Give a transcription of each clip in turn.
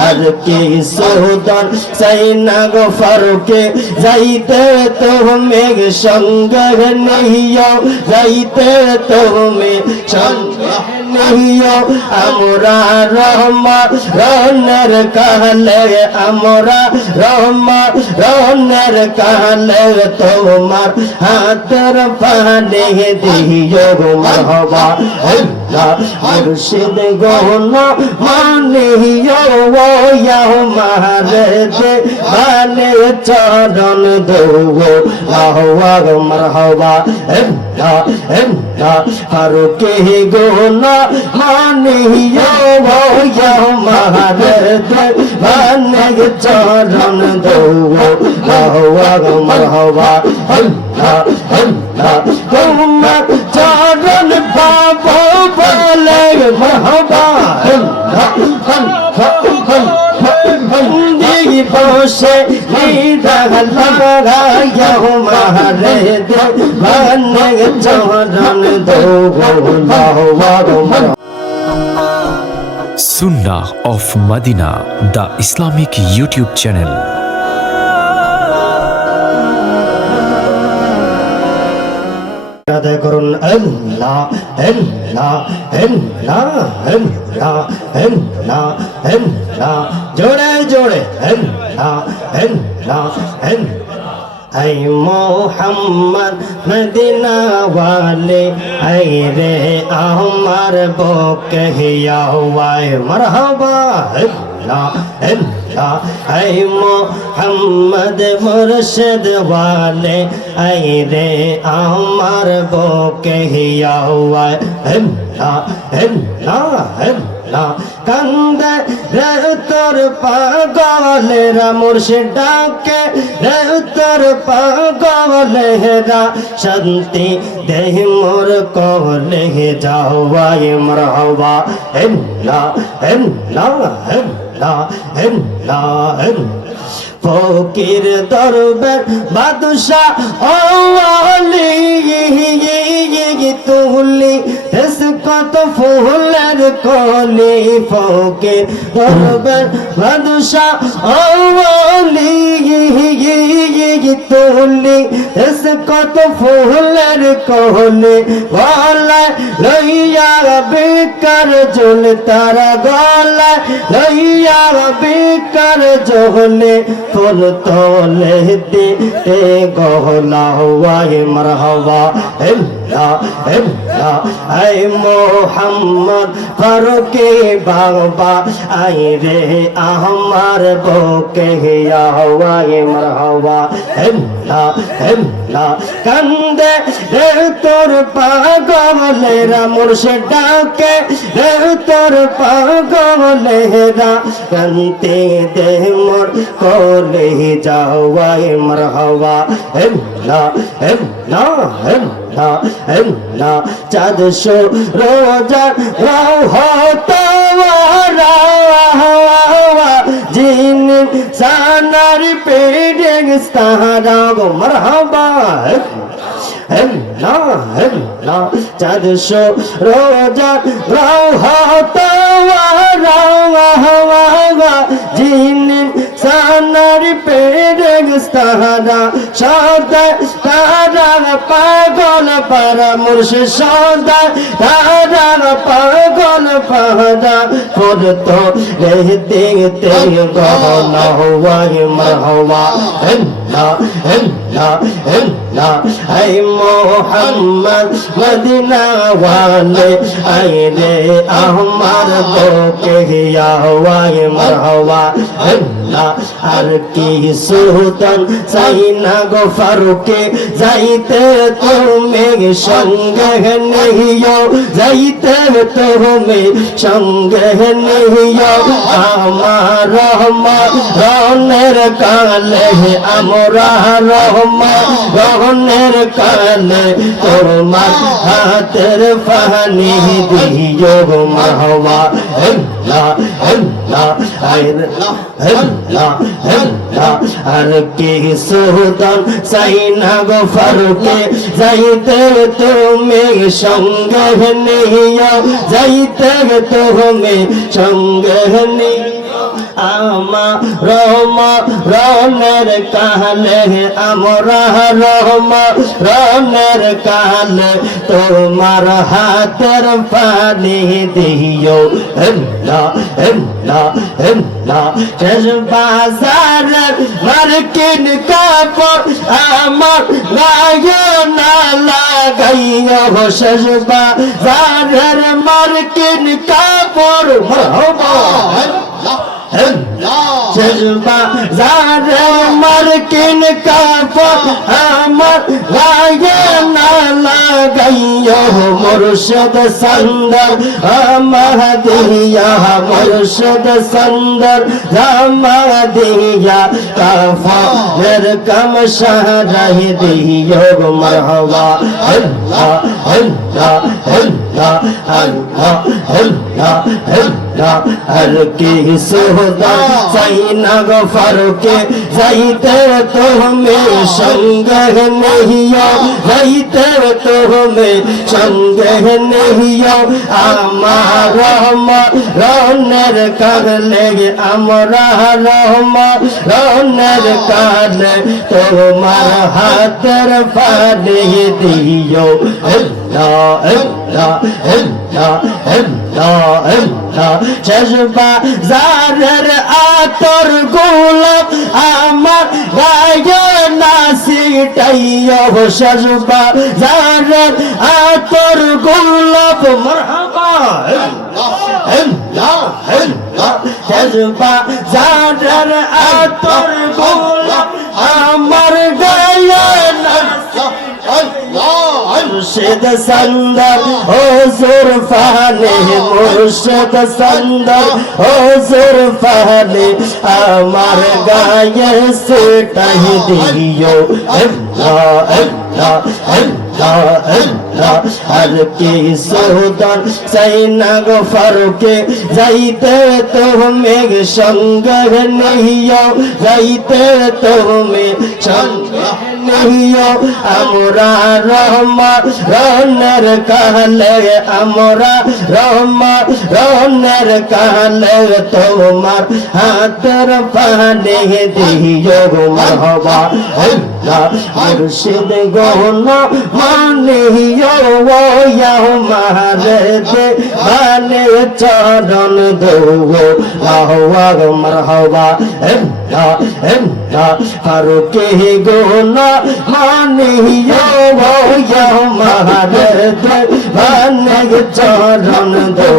আর কি সুদন সাইনা গো ফারুকে যাইতে তুমি সঙ্গে নিও যাইতে তুমি সঙ্গে নিও আমরা রহমানের কালে আমরা রহমানের কালে তোমার হাতের পানে দিও মারহাবা আল্লাহ মুর্শিদ গণ মানিও আমারে দে মানে চরণ দেও মারহাবা আল্লাহ আল্লাহ ফারুকে গণ মানিও আমারে দে মানে চরণ দেও মারহাবা আল্লাহ আল্লাহ তোমার চরণ পাবো বলে মারহাবা বসে মারে দে মানে চরণ দেও Sunnah of Madina, the Islamic YouTube channel. আদায় করুন আল্লাহ আল্লাহ আল্লাহ আল্লাহ আল্লাহ আল্লাহ জোড়ে জোড়ে আল্লাহ আল্লাহ আই মোহাম্মদ মদিনা ওয়ালে আই রে আমার বকে হিয়াওয়ায় মারহাবা আল্লাহ আল্লাহ আই মোহাম্মদ মুর্শিদ ওয়ালে আই রে আমার বকে হিয়াওয়ায় আল্লাহ আল্লাহ আল্লাহ কান্দে রে তোর পাগলেরা মুর্শিদ ডাকে রে তোর পাগলেরা শান্তি দেহ মোর কলে যাওয়ায় মারহাবা আল্লাহ আল্লাহ আল্লাহ আল্লাহ ফকির দরবার বাদশা আলি তুলি এস কত ফুলের কলি ফকির দরবার বাদশা আলি তুলি এস কত ফুলের কলি গলায় লইয়া বেকার জল তারা গলায় লইয়া বেকার জলে ফুল তোলে দিতে গহলা হুয়ায় মারহাবা আল্লাহ আল্লাহ আই মোহাম্মদ ফারুকে বাবা আই রে আমার বকে হিয়া হুয়ায় মারহাবা আল্লাহ আল্লাহ কান্দে রে তোর পাগলেরা মুর্শিদ ডাকে রে তোর পাগলেরা কান্দে দে মোর কলে যাওয়ায় মারহাবা আল্লাহ আল্লাহ আল্লাহ আল্লাহ চাঁদশো রোজা রাও হতাওয়ারা জিন সানার পেড়ে সাহারা গো মারহাবা আল্লাহ আল্লাহ চাঁদশো রোজা রাও হতাওয়ারা জিন সানার পেড়ে সাহারা সদা তারা পাগল পারা মুর্শিদ সদা তারা পাগল পারা করতো রেহতে গহনা হুয়ায় মারহাবা আল্লাহ আল্লাহ আল্লাহ আই মোহাম্মদ মদিনা ওয়ালে আই রে আমার বকে হিয়া হুয়ায় মারহাবা আল্লাহ আর কি সুলতান সাইনা গো ফারুকে যাইতে তুমি সঙ্গে নিও যাইতে তুমি সঙ্গে নিও আমার রহমানের কালে আমরা রহমানের কালে তোমার হাতের পানি দিও মারহাবা আল্লাহ আল্লাহ আল্লাহ আল্লাহ আল্লাহ আর কি সুলতান সাইনা গো ফারুকে যাইতে তুমি সঙ্গে নিও যাইতে তুমি সঙ্গে নিও আমার রনের কালে আমরা রনের কালে তোমার হাতের পানি দিও আল্লাহ আল্লাহ আল্লাহ শেষ বাজারের মার্কিন কাপড় আমার গায়ে না লাগাইও শেষ বাজারের মার্কিন কাপড় মারহাবা শেষ বাজারের মার্কিন কাপড় আমার গায়ে না লাগাইও মুর্শিদ সুন্দর আমার দিয়া মুর্শিদ সুন্দর আমার দিয়া কাফের কম শাহরাহ দিও মারহাবা আল্লাহ আল্লাহ আল্লাহ আল্লাহ আল্লাহ আল্লাহ আর কি সুহদা সাইনা গফরকে যাইতে তুমি সঙ্গে নহিও যাইতে তুমি সঙ্গে নহিও আমার রনের কালে আমরা রনের কালে তোমার হাতের পানি দিও আল্লাহ আল্লাহ আল্লাহ আল্লাহ আল্লাহ শেষ বাজারের আতর গোলাপ আমার গায়ে না ছিটাইও শেষ বাজারের আতর গোলাপ মারহাবা আল্লাহ আল্লাহ শেষ বাজারের আতর গোলাপ আমার গায়ে না মুর্শিদ সুন্দর হুজুর ফানে মুর্শিদ সুন্দর হুজুর ফানে আমার গায়ে সিটাই দিও আল্লাহ আল্লাহ আল্লাহ আল্লাহ আর কি সুদন সাইনা গফরকে যাইতে তুমি সঙ্গে নহিও যাইতে তুমি সঙ্গে নহিও আমরা রনের কালে আমরা রনের কালে তোমার হাতের পানি দিও মারহাবা আল্লাহ মুর্শিদ গহন মানিও মারে দে মানে চরণ দো লাহওয়া মারহাবা আল্লাহ আল্লাহ ফারুকে গহন মানিও মারে দে মানে চরণ দো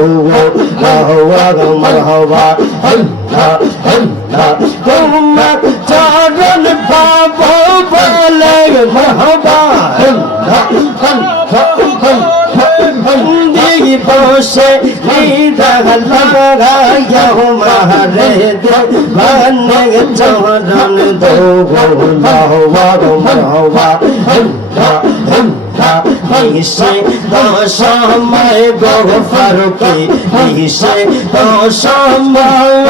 লাহওয়া মারহাবা আল্লাহ আল্লাহ তোমার চরণ পাবো বলে মারহাবা বন্দি বসে লাগাইও মারে দে মানে চরণ দো লাহওয়া মারহাবা আল্লাহ আল্লাহ ইসে দশময় গফরকে ইসে দশময়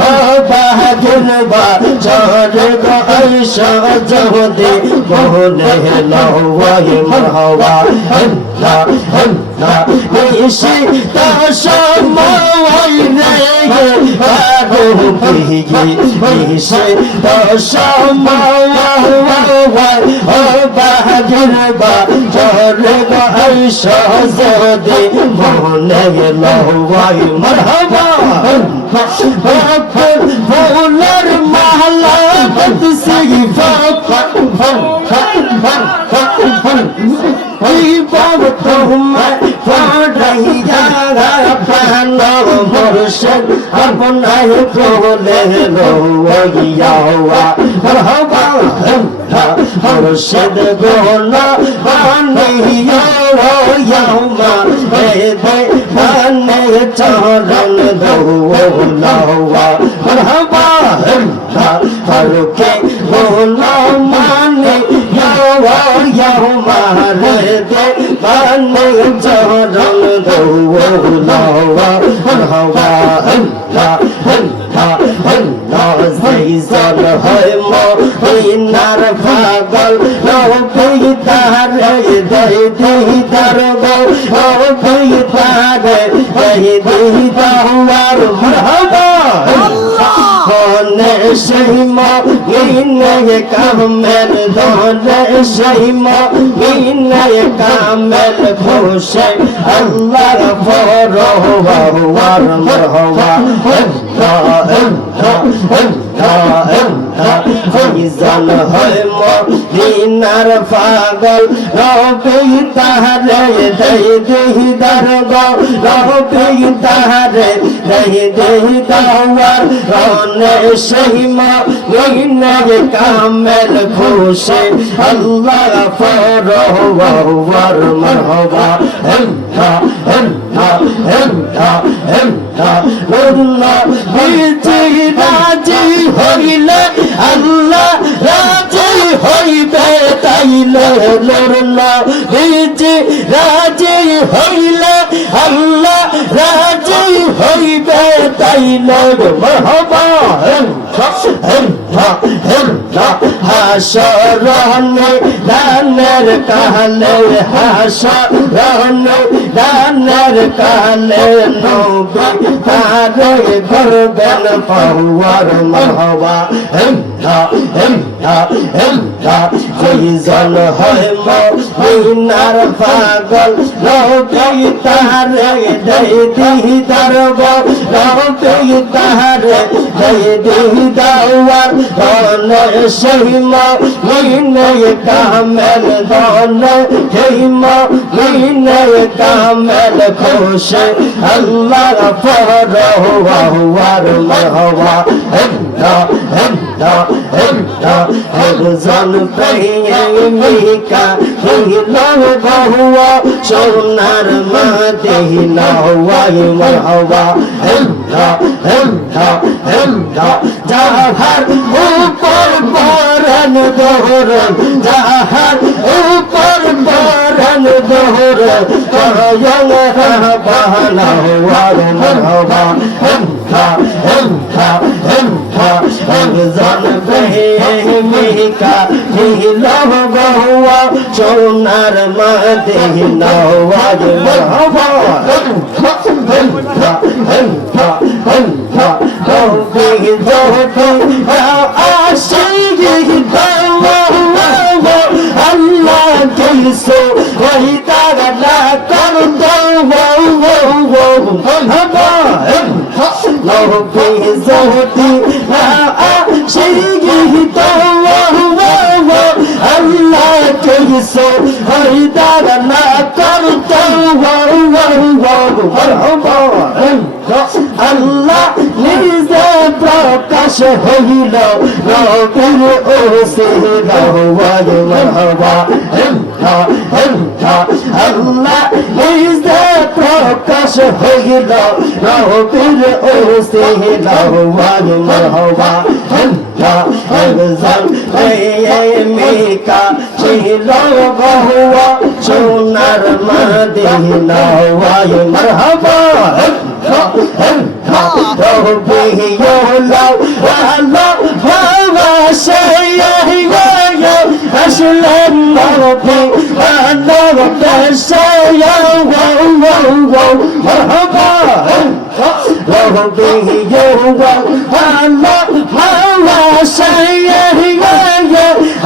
ও বাহাদুর বা চর গয়সা জহদে বহনে লওয়াই মারহাবা আল্লাহ আল্লাহ ইসে দশময় রে বাবু পিহি ইসে দশময় ও বাহাদুর বা চর গয়সা জহদে বহনে লওয়াই মারহাবা ফুলের মালা বদসি বাবু তোমার পড়াইয়া পানো মুর্শিদ আপনার কোলে রইয়া মারহাবা মুর্শিদ গোলা বানিয়া মা দে মানে চরণ দো লাহওয়া মারহাবা ফারুকে গোলা মানে মারে দে মানে চরণ দো লাহওয়া মারহাবা আল্লাহ আল্লাহ আল্লাহ কইজন হয় মদিনার পাগল নবী তারে দই দিদার গো নবী তারে দই দিদার মারহাবা দোনে সেই মুমিনে কামেল দোনে সেই মুমিনে কামেল খুশি আল্লাহ পরওয়ার মারহাবা কইজন হয় মদিনার পাগল নবী তারে দই দিদার গো নবী তারে দই দিদার রনে সেই মুমিনে কামেল খুশি আল্লাহ পরওয়ার মারহাবা রাজি হইলে আল্লাহ রাজি হইবে তাইলে রাজি হইলে আল্লাহ রাজি হইবে তাইলে মারহাবা হাসরনে দানের কালে হাসরনে দানের কালে নবী তারে করবেন পাওয়ার মারহাবা কইজন হয় মদিনার পাগল নবী তারে দই দিদার গো নবী তারে দই দিদার দোনে সেই মুমিনে কামেল দোনে সেই মুমিনে কামেল খুশি আল্লাহ পরওয়ার মারহাবা একজন প্রেমিকা হইল বহুয়া সোনার মদিনা ওয়াই মারহাবা যাহার উপর বরণ দোহরন যাহার উপর বরণ দোহরন কয়ং বাহানা ওয়ার মারহাবা একজন প্রেমিকা হইল বহুয়া সোনার মদিনা ওয়াই মারহাবা আল্লাহ কইছো ওই তাগলা কর নবী যদি আল্লাহ কইছো ওই তাগলা কর আল্লাহ নিজে প্রকাশ হইল নবীর ওসিলা ওয়াই মারহাবা আল্লাহ নিজে প্রকাশ হইল নবীর ওসিলা ওয়াই মারহাবা একজন প্রেমিকা ছিল বহুয়া সোনার মদিনা ওয়াই মারহাবা আসলেন নবী মানব দশায়া মারহাবা নবী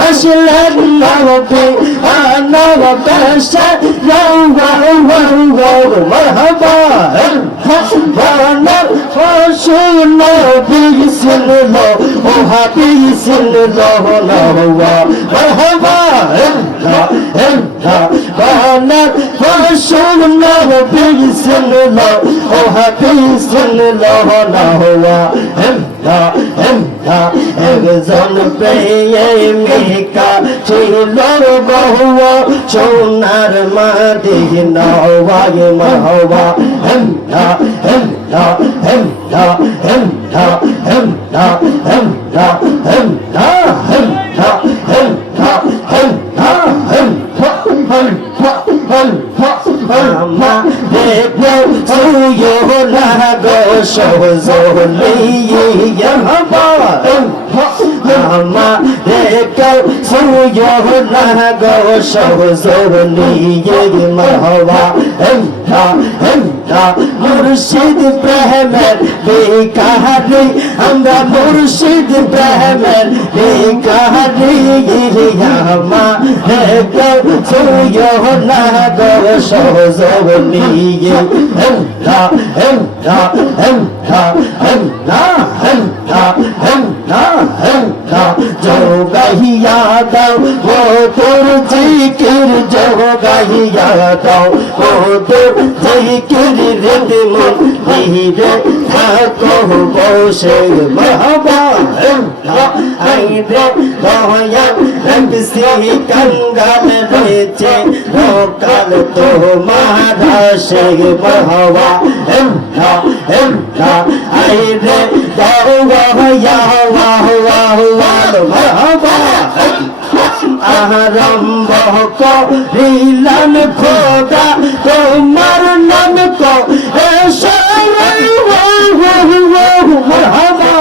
আসলেন নবী মানব দশায়া মারহাবা নবী শুনলো ও হাবি শুনলো মারহাবা নবী শুনলো ও হাবি শুনলো একজন প্রেমিকা ছিল বহুয়া সোনার মদিনা ওয়াই মারহাবা ছুঁয়ো না গো সজনী আমারে কেউ ছুঁয়ো না গো সজনী মারহাবা মুর্শিদ প্রেমের বেকারি আমরা মুর্শিদ প্রেমের বেকারি আমারে কেউ ছুঁয়ো না গো সজনী जोगाहिया दाओ वो तुर जिकिर जोगाहिया दाओ वो तुर जिकिर रिद मन नीरे थाको बोशे मरहबा आइरे दोया रंग से कंगाल रेचे रोकाल तो मारा से मरहबा आइरे दोया वाह वाह वाह मरहबा आरंभ करिलाम खोदा তোমার নাম কো মরহবা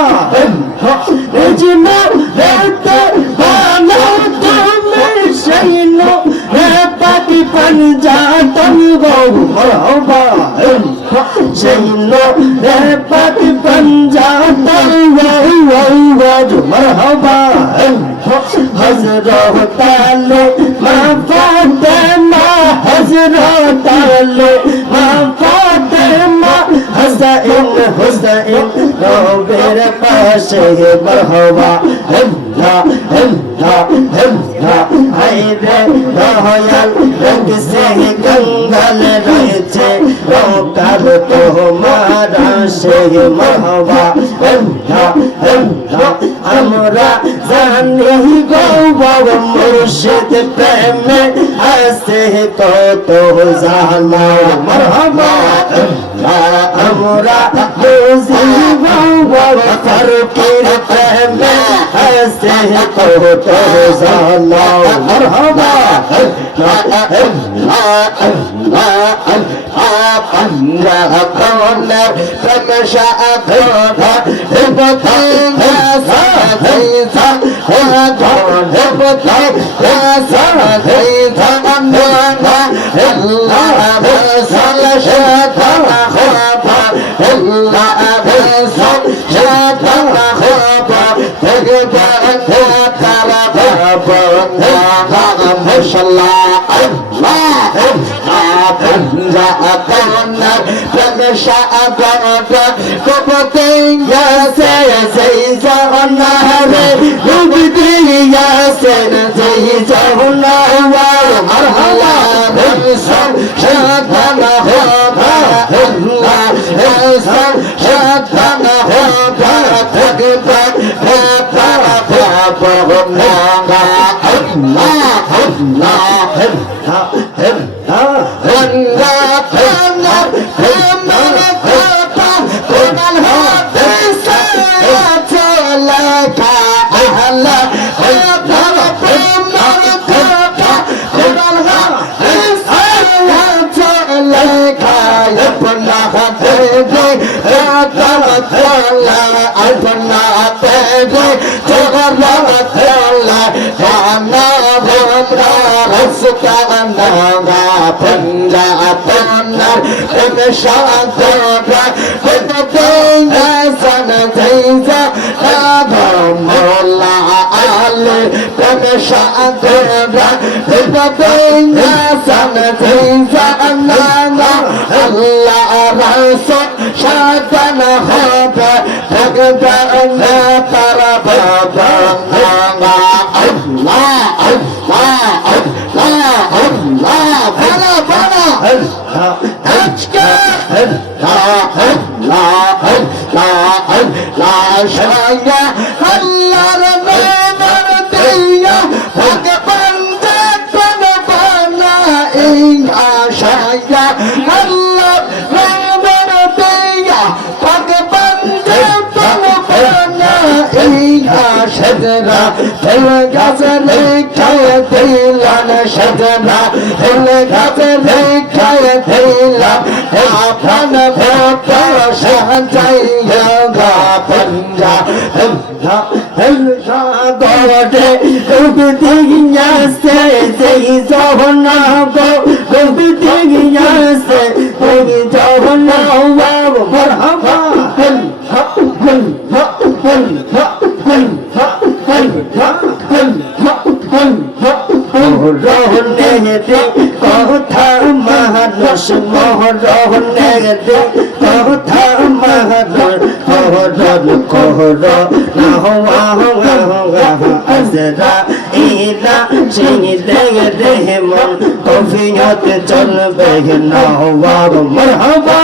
জিনো রেতে বানা তুমি সেইনো রে পাকি পঞ্জাতন গো মরহবা সেইনো রে পাকি পঞ্জাতন গো মরহবা हज़रत आले मां फातिमा हज़रत आले मां फातिमा हुसैन हुसैन रो मेरे पास ये मरहबा आइरे रोयल रंग से कंगल रचे रोकर तुम्हारा से मरहबा हमरा जानी गो बाबा मुर्शिद प्रेम ऐसे तो जाना मरहबा हमरा दोजी बाबा फरकीर प्रेम ऐसे तो जाना मरहबा সাজনা হেলে গাছে রেখায় দিলাম আপন ভক্ত সাজাইয়া গা পঞ্জা হেলা হেলা গড়ে কবি দিয়াছে সেই জহনা গো কবি দিয়াছে সেই জহনা মারহাবা হেলা হেলা হেলা মোহরনে দে কথা মানুষ মোহরনে দে কথা মানুষ মোহরন কোহর না হওয়া হওয়া আজরা ইলা সেই লেগে রেহমান কফিয়ত চলবে না হওয়া মারহাবা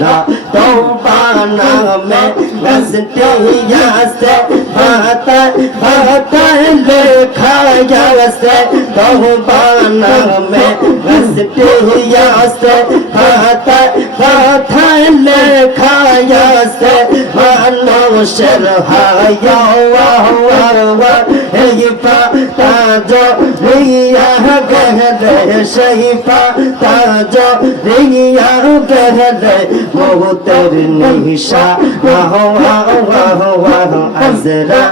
तौबा नामे बसते यासे भाता भाता लेखा यासे तौबा नामे बसते यासे भाता भाता लेखा यासे मानो शरहाया वाह वाह वाह ये पाता जो रिया कह दे सही पाता जो रिया कह दे मोहतर निशा वाह वाह वाह वाह अजरा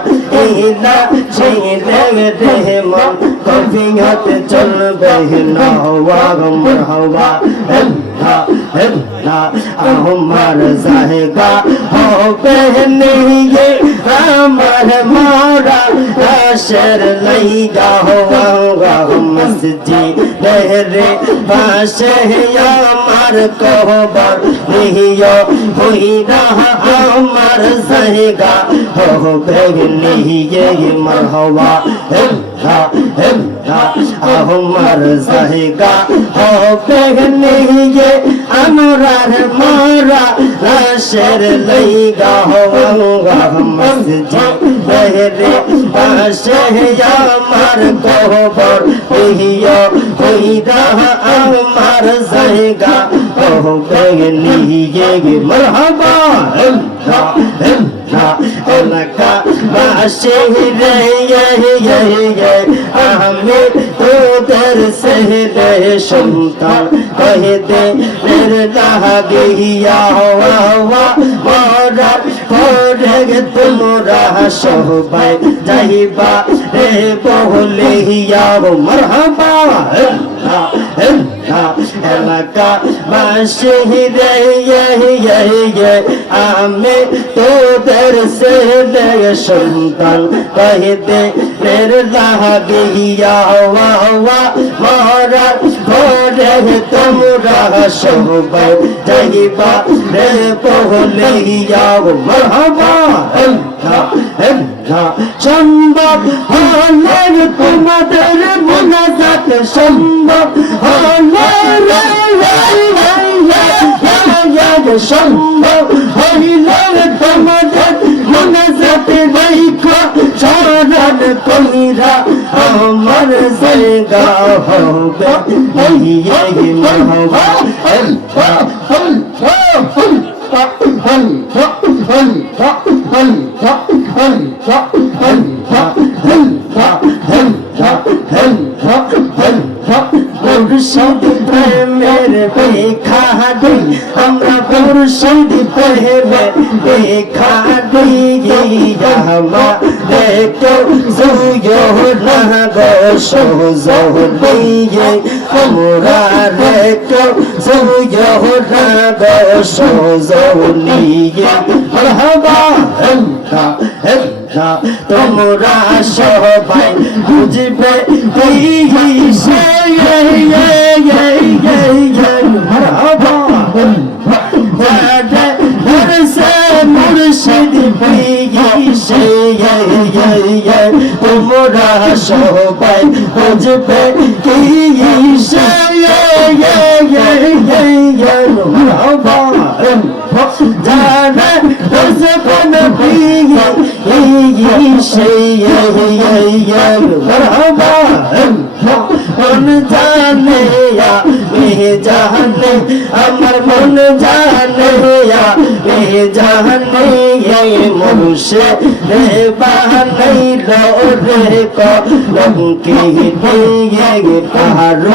इला चले रे मन कफियत चल बहना वाह मरहबा अल्लाह अल्लाह हमार जाएगा हो बहने ये हमार मारा शर लई गावा मस्जिद रे पाशे हमार कहबर नियो हुई रहा हमार सहेगा हो बहनी ये मरहबा हमार सहेगा हो बहनी ये अमरार मारा शर लई गावा मस्जिद रे पाशे हमार कहबर नियो हुई रहा हमार सहेगा हो बहनी ये मरहबा लका बाशे रे ये हमें तो दर से दे संतान कह दे मेरे लागिया हवा मोरा पड़े तुमरा सोहबाई जाइबा रे बोलिया मरहबा एलाका बाशे रे ये हमें तो दर से दे संतान कह दे मेरे लागिया हवा मोरा पड़े तुमरा सोहबाई जाइबा रे बोलिया मरहबा সম্ভব হলে তোমাদের মুনাজাত সম্ভব হলে সম্ভব হইলে তোমাদের মুনাজাত রাইখা চরণ কইরা আমার জায়গা হবে এই মহবা मुर्शिद प्रेमेर देखा दी हमरा मुर्शिद प्रेमेर देखा दी हमारे को जुयो ना गो सोजो दिए हमरा रे को जुयो ना गो सोजो लिए मरहबा তোমরা সবাই বুঝবে সে মুর্শিদ তোমরা সবাই বুঝবে जाना रज़क़न मरहबा कौन जाने या জানে আমার মন জানে আমি জানে মুর্শিদ রে বানাইল রে কলঙ্কি নিয়ে পাহাড়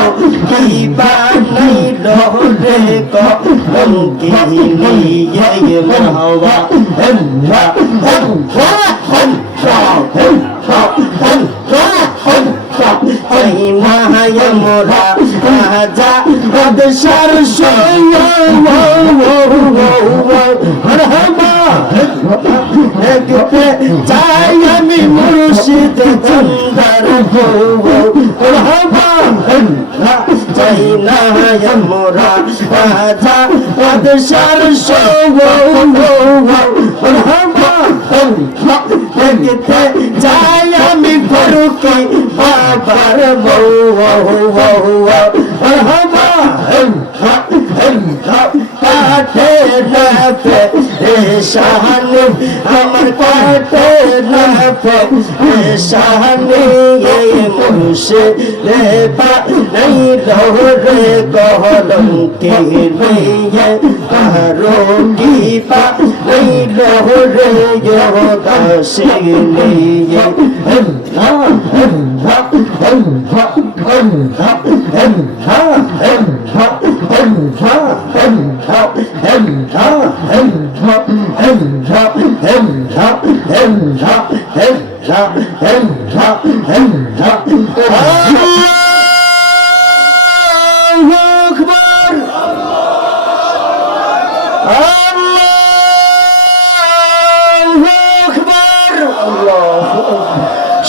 কি বানাইল রে কলঙ্কি নিয়ে মাওয়া মায়া মোরা রাজা বাদশার দেখতে চাই আমি মুর্শিদ চন্দর চাই না মোরা রাজা বাদশার দেখতে চাই আমি ফরুকি বাবার কাটে রাফে শাহানি আমার কাটে রাফে শাহানি মুর্শিদ রে বানাইল রে কলঙ্কি নিয়ে পাহাড় কি বানাইল রে দাসী নিয়ে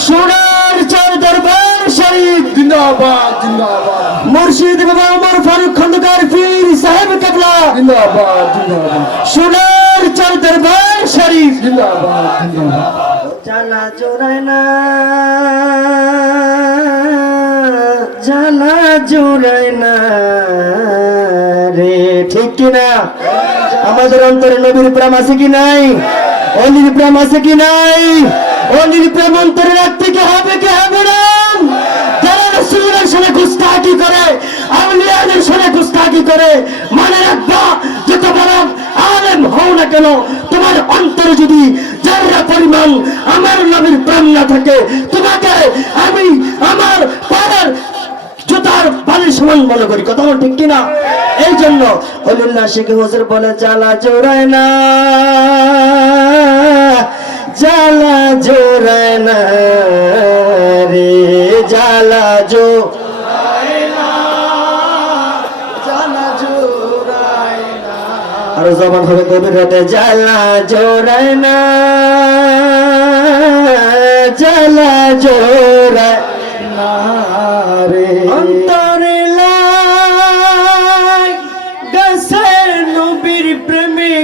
সোনার চার দরবার শরীফ জিন্দাবাদ জিন্দাবাদ মুর্শিদ বাবা ওমর ফারুক খন্দকার পীর সাহেব কেবলা জিন্দাবাদ জিন্দাবাদ সোনার চার দরবার শরীফ জিন্দাবাদ জিন্দাবাদ জানা জোড়ায় না জানা জোড়ায় না রে ঠিক কিনা আমাদের অন্তরে নবীর প্রেম আছে কি নাই অলির প্রেম আছে কি নাই অলির প্রেম অন্তরে রাখতে কি হবে না যারা রাসূলের সাথে গুস্তাখি করে আউলিয়াদের সাথে গুস্তাখি করে মনে রাখবা যত বড় আলেম হও না কেন তোমার অন্তরে যদি যারা পরিমাণ আমার নবীর প্রেম না থাকে তোমাকে আমি আমার পাড়ার জুতার বালির সমান মনে করি কথা ঠিক কিনা এই জন্য অলিউল্লাহ শেখ হুজুর বলে জ্বালা জোড়ায় না জ্বালা জোড়ায় না রে জ্বালা জোড়ায় না জ্বালা জোড়ায় না আর জবান হবে গভীর রাতে জ্বালা জোড়ায় না জ্বালা জোড়ায় না রে অন্তরে লাই গেছে নবীর প্রেমে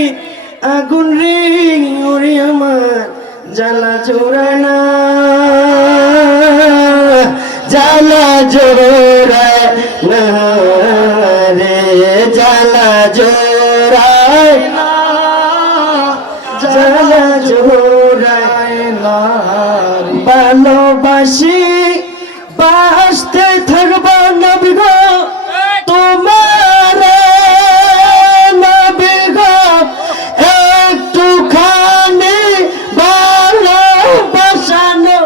আগুন রে ওরে আমার জ্বালা জোড়ায় না জ্বালা জোড়ায় না রে জ্বালা জোড়ায় না জ্বালা জোড়ায় না ভালোবাসি বাসতে থাকবো নবী গো তোমার নবী গো একটুখানি ভালোবাসানো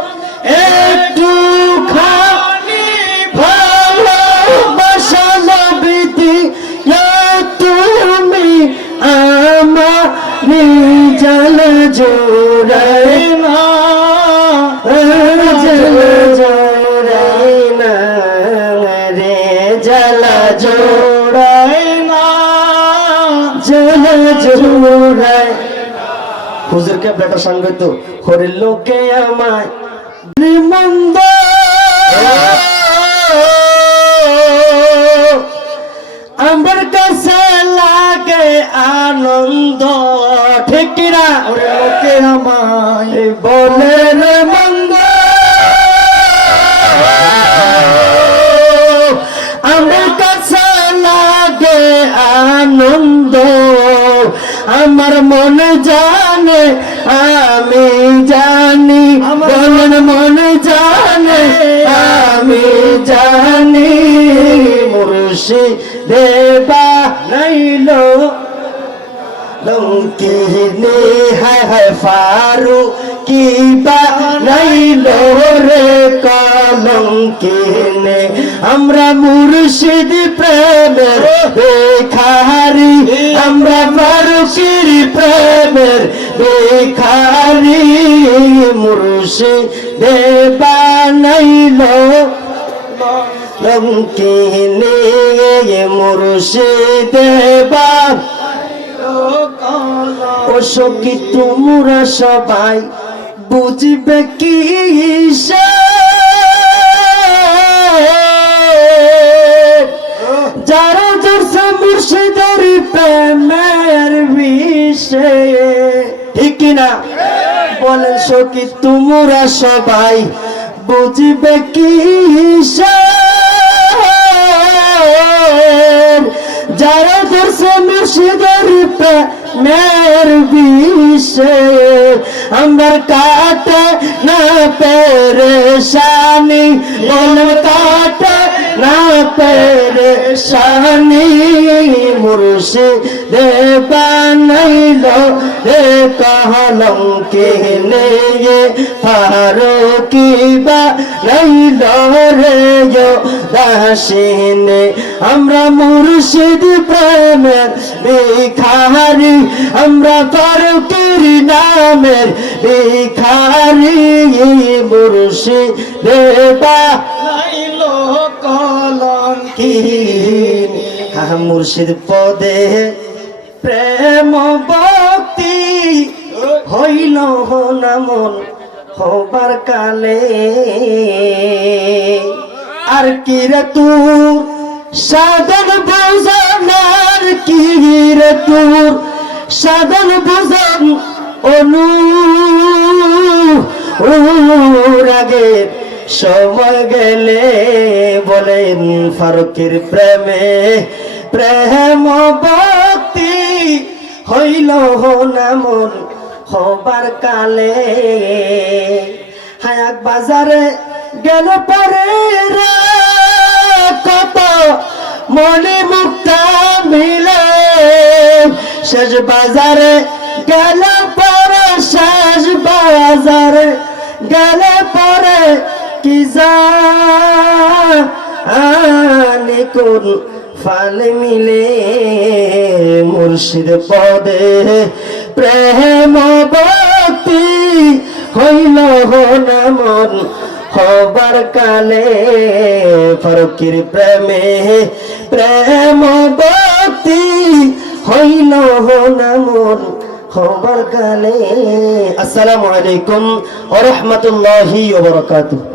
একটুখানি ভালোবাসানো বিধি তুমি আমার জ্বালা জোড়ায় না জ্বালা জোড়ায় না রে জ্বালা জোড়ায় না জ্বালা জোড়ায় হুজুরকে বেটা সঙ্গত হরে লোকে আমায় মন্দ আমার কাছে লাগে আনন্দ ঠিক কিনা ওরে লোকে আমায় বলে রে মন্দ আমার কাছে লাগে আনন্দ আমার মন জানে আমি জানি বলেন মন জানে আমি জানি মুর্শিদ দেবা নাইলো লঙ্কিনে হায় হায় ফারু কি বা নাইলো রে কলঙ্কিনে আমরা মুর্শিদ প্রেমের বেখারি আমরা ফারুকের প্রেমের বেখারি মুর্শিদ দেবা নাইলো লঙ্কিনে মুর্শিদ দেবা ও সখী তোমরা সবাই বুঝবে কি যারা ধরছে মুর্শিদের প্রেমের বিষয়ে ঠিক কিনা বলেন সখী তোমরা সবাই বুঝবে কি যারা ধরছে মুর্শিদের প্রেমের বিষয়ে আমার কাটে না পেরেশানি বলেন কাটে না পেরেশানি মুর্শিদ দেবা নাইলো রে কলঙ্কিনে ফারুকি বা নাইলো রে দাসিনে আমরা মুর্শিদ প্রেমের ভিখারি আমরা ফারুকের নামের ভিখারি মুর্শিদ দেবা নাইলো কলঙ্কিনে মুর্শিদ পদে প্রেম ভক্তি হইল না মন হবার কালে আর কি রে তোর সাধন বোঝানার কি রে তোর সাধন বোঝান অনুরাগে সময় গেলে বলেন ফারুকের প্রেমে প্রেম ভক্তি হইল না মন হবার কালে হায়াক বাজারে গেল পরে কত মনে মুক্তা মিলে শেষ বাজারে গেল পরে শেষ বাজারে গেলে পরে কি জানি কোন ফালে মিলে মুর্শিদ পদে প্রেম ভক্তি হইল না মন হবার কালে ফারুকের প্রেমে প্রেম ভক্তি হইল না মন হবার কালে। আসসালামু আলাইকুম ওয়া রাহমাতুল্লাহি ওয়া বারাকাতুহু।